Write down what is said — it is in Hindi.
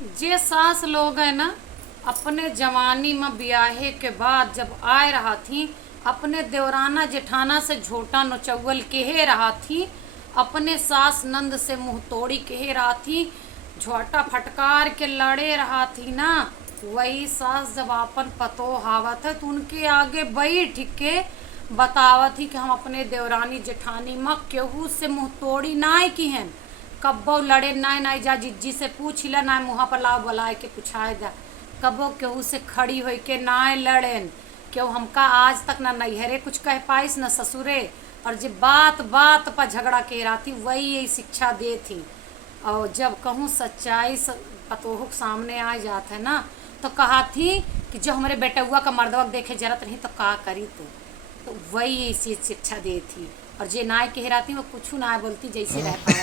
जे सास लोग है ना, अपने जवानी में ब्याहे के बाद जब आए रहा थी, अपने देवराना जेठाना से झोटा नोचौल केहे रहा थी, अपने सास नंद से मुंह तोड़ी केहे रहा थी, झोटा फटकार के लड़े रहा थी ना। वही सास जब अपन पतो हावत है तो उनके आगे बैठ के बतावत ही कि हम अपने देवरानी जेठानी माँ केहू से मुंह तोड़ी नाय की हैं, कब्बो लड़े नाय नाय जा जिज्जी से पूछ ला नाय मुँह पर लाओ बुलाए के पूछाए जा, कब्बो केहू से खड़ी होई के नाय लड़ेन, केहू हमका आज तक ना नैहरे कुछ कह पाइस न ससुरे। और जब बात बात पर झगड़ा के रही वही यही शिक्षा दे थी। और जब कहूँ सच्चाई पतोहू के सामने आ जात है ना, तो कहा थी कि जो हमारे बेटुआ का मर्दवा देखे जरत नहीं तो का करी तो वही ऐसी शिक्षा दे थी। और जे नाय कह रही थी वो कुछ ना बोलती जैसे रह पाए।